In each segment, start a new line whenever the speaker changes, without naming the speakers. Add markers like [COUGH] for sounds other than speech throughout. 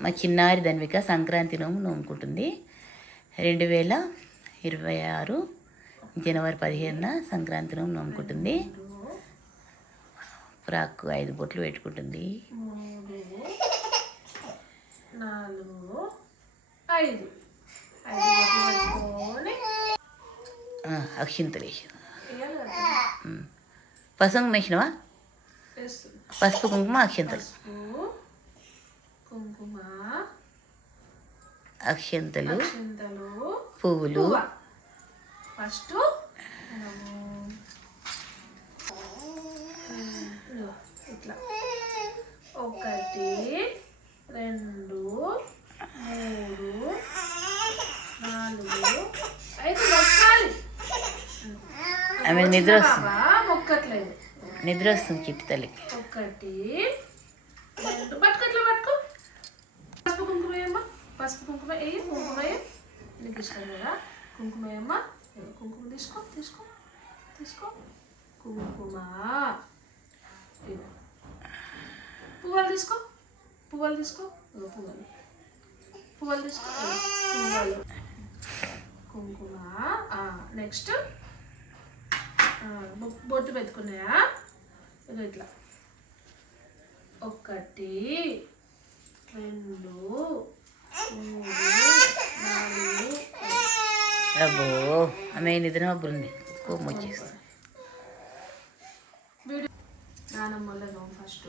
మా చిన్నారి ధన్విక సంక్రాంతి నోము నోముకుంటుంది. రెండు వేల ఇరవై ఆరు జనవరి పదిహేనున సంక్రాంతి నోము నోముకుంటుంది. ఫ్రాక్ ఐదు బొట్లు పెట్టుకుంటుంది. అక్షింతలు వేసి
వేయాలి కదా.
పసుపు వేసినవా? పసుపు కుంకుమ అక్షింతలు
కుంకుమ
అక్షింతలు పువ్వులు.
పువ్వ. ఫస్ట్ ఇట్లా. ఒకటి రెండు మూడు నాలుగు ఐదు మొక్కాలి
ఆమె నిద్ర వస్తుంది
మొక్కట్లేదు.
నిద్ర వస్తుంది చిట్టి తల్లికి
ఒకటి రెండు పట్టుకో ఇట్లా పట్టుకో పసుపు కుంకుమ వేయమ్మా పసుపు కుంకుమ వేయి కుంకుమ వేయి నీకు ఇష్టం కదా కుంకుమ వేయమ్మా కుంకుమ తీసుకో తీసుకో తీసుకో కుంకుమ పువ్వులు తీసుకో పువ్వులు తీసుకో పువ్వులు పువ్వులు తీసుకో పువ్వులు కుంకుమ నెక్స్ట్ బొట్టు పెట్టుకున్నాయా ఇట్లా. ఒకటి రెండు మూడు నాలుగు
అబ్బో ఆమె నిద్ర మబ్బులుంది. కోపం వచ్చేస్తుంది.
నానమ్మలో ఫస్ట్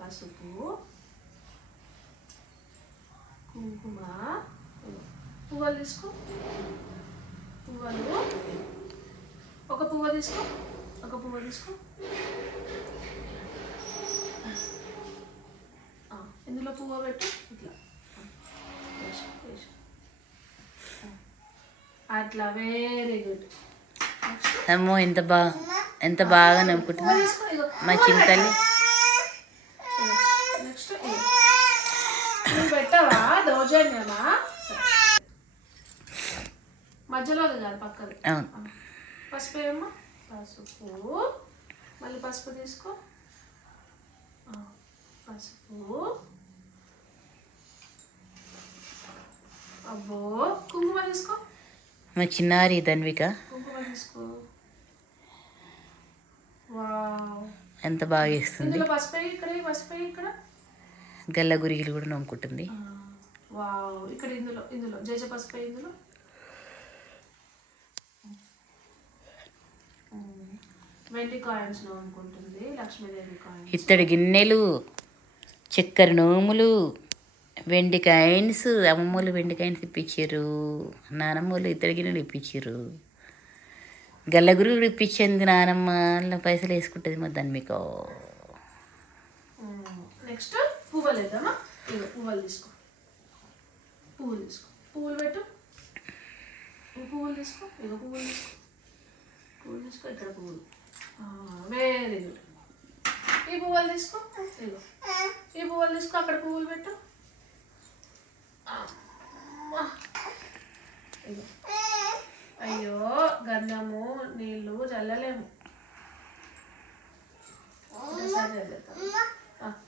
పసుపు కుంకుమ పువ్వులు తీసుకో. పువ్వులు. ఒక పువ్వు తీసుకో ఒక పువ్వు తీసుకో. ఇందులో పువ్వు పెట్టు ఇట్లా. వేసుకో, అట్లా వెరీ గుడ్
అమ్మో ఎంత బాగా ఎంత బాగా
ఇగో
మా చింతల్లి
పెట్టవా? దౌర్జన్యమా. మధ్యలో కాదు పక్కది. పసుపు ఏమో పసుపు. మళ్ళీ పసుపు తీసుకో. పసుపు. అబ్బో కుంకుమ తీసుకో.
మా చిన్నారి ధన్విక? ఎంత బాగా వేస్తుంది గల్ల గురిగిలు కూడా నమ్ముకుంటుంది
ఆ, వావ్ ఇక్కడ ఇందులో ఇందులో. జేజ పసుపు వేయి ఇందులో. ఉమ్. వెండి కాయిన్స్లో అనుకుంటుంది. లక్ష్మీదేవి కాయిన్స్.
ఇత్తడి గిన్నెలు చక్కెర నోములు. వెండి కాయిన్స్ అమ్మమ్మలు వెండి కాయిన్స్ ఇప్పించారు నానమ్మలు ఇత్తడి గిన్నెలు ఇప్పించారు గల్లగురి ఇప్పించింది నానమ్మ. అలా పైసలు వేసుకుంటుంది మా ధన్విక
నెక్స్ట్ పువ్వులు వేద్దామా? పువ్వులు తీసుకో. పువ్వులు తీసుకో. పువ్వులు పెట్టు. పువ్వులు తీసుకో ఇగో పువ్వులు తీసుకో. పువ్వులు తీసుకో ఇక్కడ పువ్వులు. వెరీ గుడ్ ఈ పువ్వులు తీసుకో ఇగో. ఈ పువ్వులు తీసుకో అక్కడ పువ్వులు పెట్టు అమ్మా. ఇగో. అయ్యో గంధము నీళ్ళు చల్లలేము.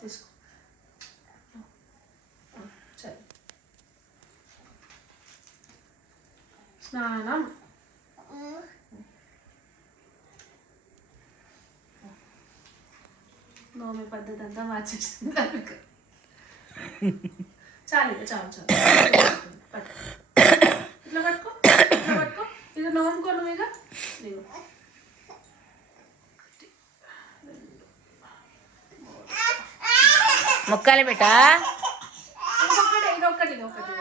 తీసుకో. స్నానం. నోమి పద్ధతి అంతా మార్చేసింది. [LAUGHS] చాలు చాలు [COUGHS] చాలు. ఇట్లా పట్టుకో ఇట్లా పట్టుకో ఇది నోముకో నువ్వు ఇక.
మొక్కలు పెట్టా?
ఇంకొకటి ఇదొక్కటి ఇదొక్కటి ఇదొక్కటి.